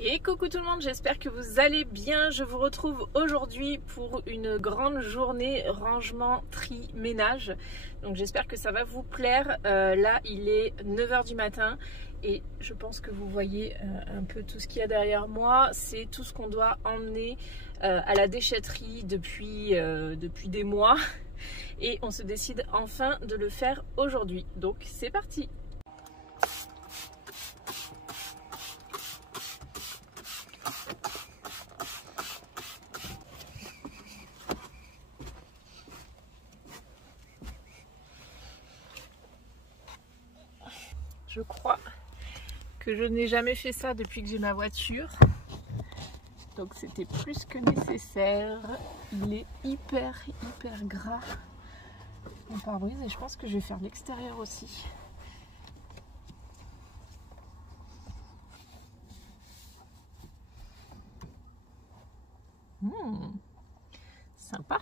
Et coucou tout le monde, j'espère que vous allez bien. Je vous retrouve aujourd'hui pour une grande journée rangement, tri, ménage. Donc j'espère que ça va vous plaire. Là il est 9 h du matin et je pense que vous voyez un peu tout ce qu'il y a derrière moi. C'est tout ce qu'on doit emmener à la déchetterie depuis des mois. Et on se décide enfin de le faire aujourd'hui. Donc c'est parti! Je crois que je n'ai jamais fait ça depuis que j'ai ma voiture. Donc c'était plus que nécessaire. Il est hyper gras mon pare-brise et je pense que je vais faire l'extérieur aussi. Sympa.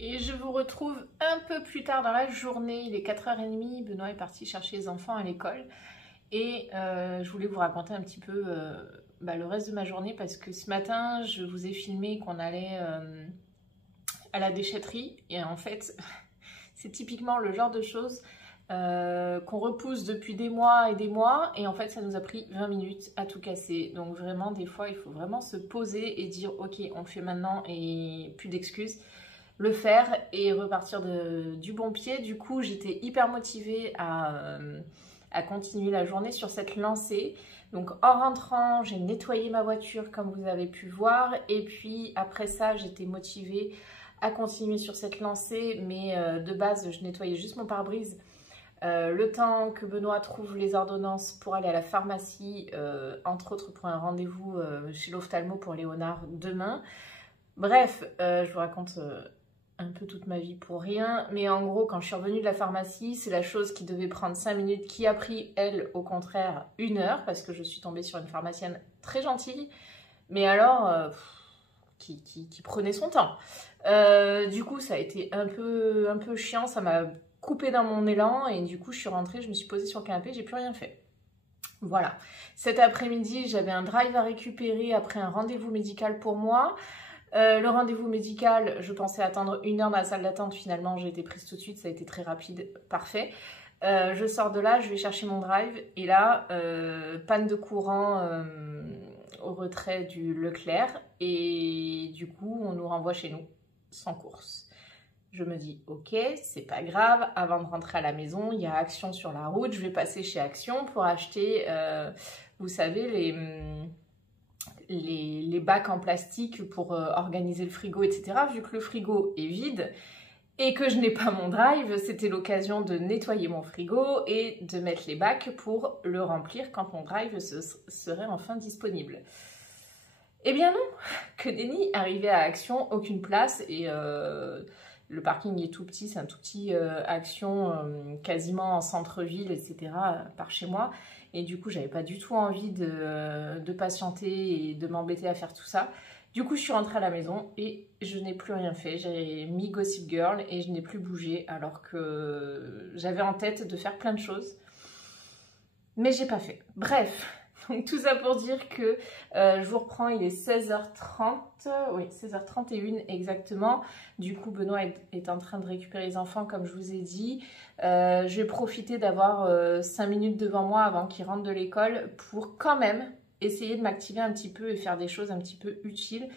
Et je vous retrouve un peu plus tard dans la journée, il est 4 h 30, Benoît est parti chercher les enfants à l'école et je voulais vous raconter un petit peu le reste de ma journée parce que ce matin je vous ai filmé qu'on allait à la déchetterie et en fait c'est typiquement le genre de choses qu'on repousse depuis des mois et en fait ça nous a pris 20 minutes à tout casser. Donc vraiment des fois il faut vraiment se poser et dire ok on le fait maintenant et plus d'excuses. Le faire et repartir du bon pied. Du coup, j'étais hyper motivée à continuer la journée sur cette lancée. Donc, en rentrant, j'ai nettoyé ma voiture comme vous avez pu voir. Et puis, après ça, j'étais motivée à continuer sur cette lancée. Mais de base, je nettoyais juste mon pare-brise. Le temps que Benoît trouve les ordonnances pour aller à la pharmacie, entre autres pour un rendez-vous chez l'ophtalmo pour Léonard demain. Bref, je vous raconte un peu toute ma vie pour rien, mais en gros quand je suis revenue de la pharmacie, c'est la chose qui devait prendre 5 minutes qui a pris elle au contraire 1 heure parce que je suis tombée sur une pharmacienne très gentille, mais alors qui prenait son temps. Du coup ça a été un peu chiant, ça m'a coupé dans mon élan et du coup je suis rentrée, je me suis posée sur le canapé, j'ai plus rien fait. Voilà, cet après-midi j'avais un drive à récupérer après un rendez-vous médical pour moi. Le rendez-vous médical, je pensais attendre 1 heure dans la salle d'attente, finalement j'ai été prise tout de suite, ça a été très rapide, parfait. Je sors de là, je vais chercher mon drive et là, panne de courant au retrait du Leclerc et du coup on nous renvoie chez nous, sans course. Je me dis ok, c'est pas grave, avant de rentrer à la maison, il y a Action sur la route, je vais passer chez Action pour acheter, vous savez, les bacs en plastique pour organiser le frigo, etc. Vu que le frigo est vide et que je n'ai pas mon drive, c'était l'occasion de nettoyer mon frigo et de mettre les bacs pour le remplir quand mon drive serait enfin disponible. Eh bien non, que nenni, arrivé à Action, aucune place et le parking est tout petit, c'est un tout petit Action quasiment en centre-ville, etc. par chez moi. Et du coup, j'avais pas du tout envie de patienter et de m'embêter à faire tout ça. Du coup, je suis rentrée à la maison et je n'ai plus rien fait. J'ai mis Gossip Girl et je n'ai plus bougé alors que j'avais en tête de faire plein de choses. Mais j'ai pas fait. Bref, donc tout ça pour dire que je vous reprends, il est 16 h 30, oui 16 h 31 exactement. Du coup Benoît est en train de récupérer les enfants comme je vous ai dit. Je vais profiter d'avoir 5 minutes devant moi avant qu'ils rentrent de l'école pour quand même essayer de m'activer un petit peu et faire des choses un petit peu utiles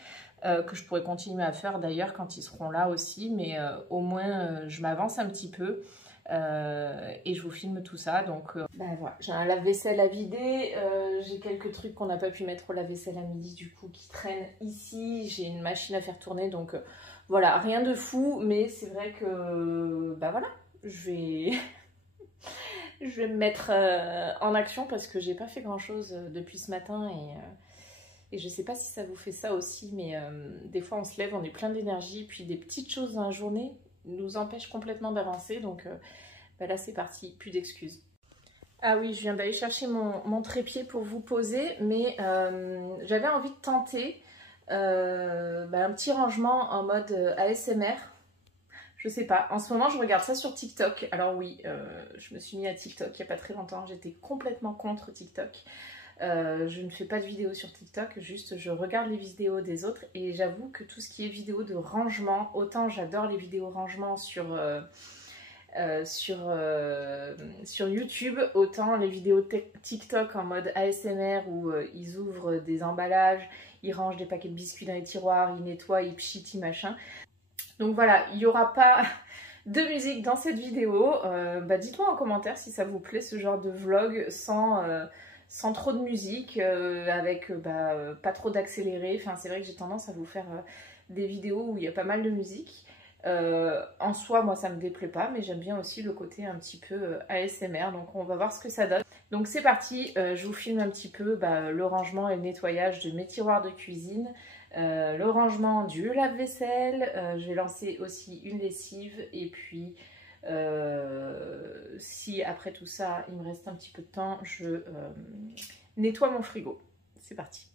que je pourrais continuer à faire d'ailleurs quand ils seront là aussi. Mais au moins je m'avance un petit peu. Et je vous filme tout ça donc voilà, j'ai un lave-vaisselle à vider, j'ai quelques trucs qu'on n'a pas pu mettre au lave-vaisselle à midi du coup qui traînent ici, j'ai une machine à faire tourner donc voilà, rien de fou mais c'est vrai que voilà, je vais je vais me mettre en action parce que j'ai pas fait grand chose depuis ce matin et je sais pas si ça vous fait ça aussi mais des fois on se lève, on est plein d'énergie puis des petites choses dans la journée nous empêchent complètement d'avancer donc là c'est parti, plus d'excuses. Ah oui, je viens d'aller chercher mon trépied pour vous poser, mais j'avais envie de tenter un petit rangement en mode ASMR. Je sais pas, en ce moment je regarde ça sur TikTok. Alors oui, je me suis mis à TikTok il n'y a pas très longtemps, j'étais complètement contre TikTok. Je ne fais pas de vidéos sur TikTok, juste je regarde les vidéos des autres et j'avoue que tout ce qui est vidéo de rangement, autant j'adore les vidéos rangement sur YouTube, autant les vidéos TikTok en mode ASMR où ils ouvrent des emballages, ils rangent des paquets de biscuits dans les tiroirs, ils nettoient, ils pchiti machin. Donc voilà, il n'y aura pas de musique dans cette vidéo. Dites-moi en commentaire si ça vous plaît ce genre de vlog sans trop de musique, avec pas trop d'accéléré. Enfin, c'est vrai que j'ai tendance à vous faire des vidéos où il y a pas mal de musique. En soi, moi ça me déplaît pas, mais j'aime bien aussi le côté un petit peu ASMR, donc on va voir ce que ça donne. Donc c'est parti, je vous filme un petit peu le rangement et le nettoyage de mes tiroirs de cuisine, le rangement du lave-vaisselle, je vais lancer aussi une lessive et puis si après tout ça il me reste un petit peu de temps, je nettoie mon frigo. C'est parti.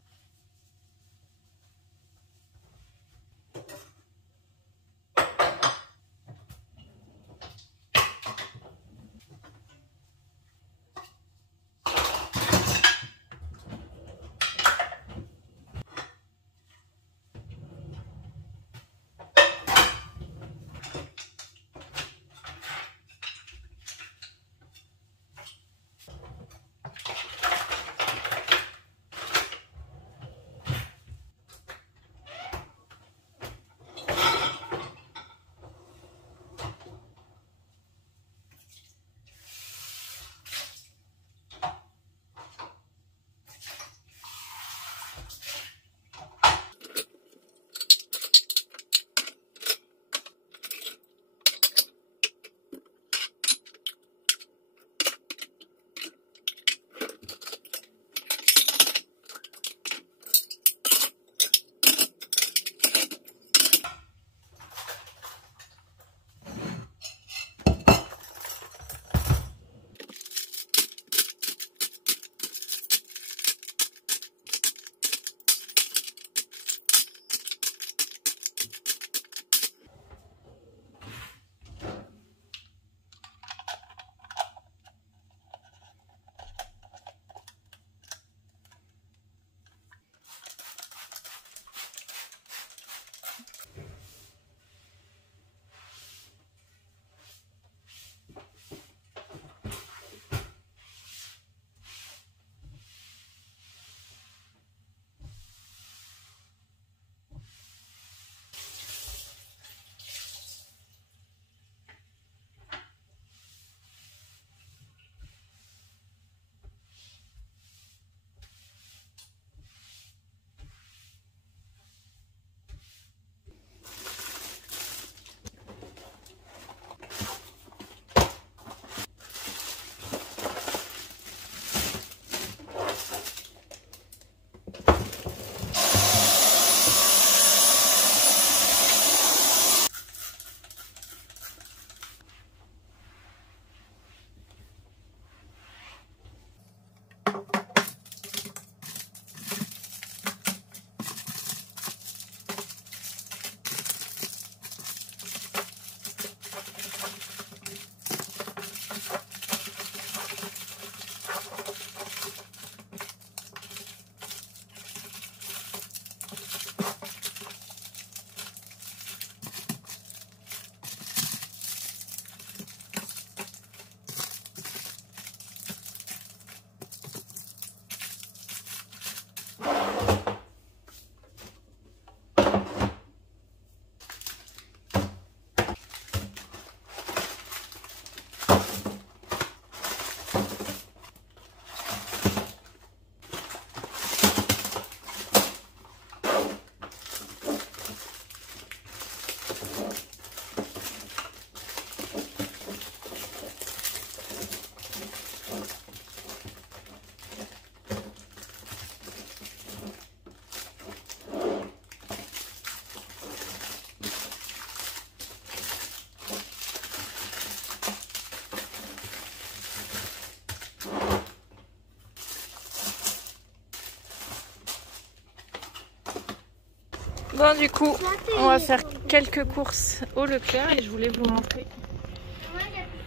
Bon, du coup, on va faire quelques courses au Leclerc et je voulais vous montrer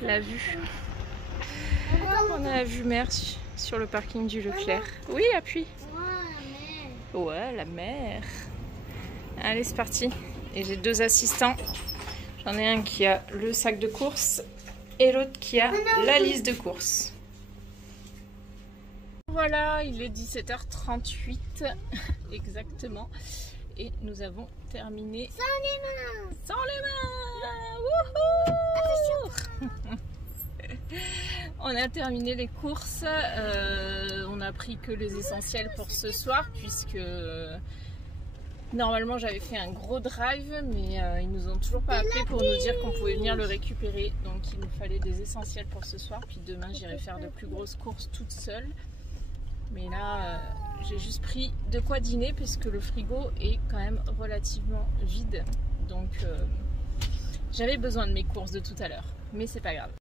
la vue. On a la vue mer sur le parking du Leclerc. Oui, appuie. Ouais, la mer. Allez, c'est parti. Et j'ai 2 assistants. J'en ai un qui a le sac de courses et l'autre qui a la liste de courses. Voilà, il est 17h38 exactement. Et nous avons terminé. Sans les mains. Sans les mains. Wouhou. On a terminé les courses. On a pris que les essentiels pour ce soir puisque normalement j'avais fait un gros drive, mais ils nous ont toujours pas appelé pour nous dire qu'on pouvait venir le récupérer. Donc il nous fallait des essentiels pour ce soir. Puis demain j'irai faire de plus grosses courses toute seule. Mais là j'ai juste pris de quoi dîner puisque le frigo est quand même relativement vide. Donc j'avais besoin de mes courses de tout à l'heure. Mais c'est pas grave.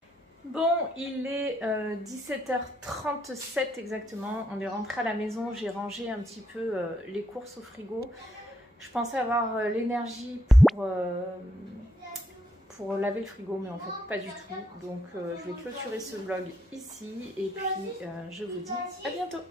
Bon, il est 17h37 exactement. On est rentré à la maison. J'ai rangé un petit peu les courses au frigo. Je pensais avoir l'énergie pour laver le frigo, mais en fait pas du tout. Donc je vais clôturer ce vlog ici et puis je vous dis à bientôt.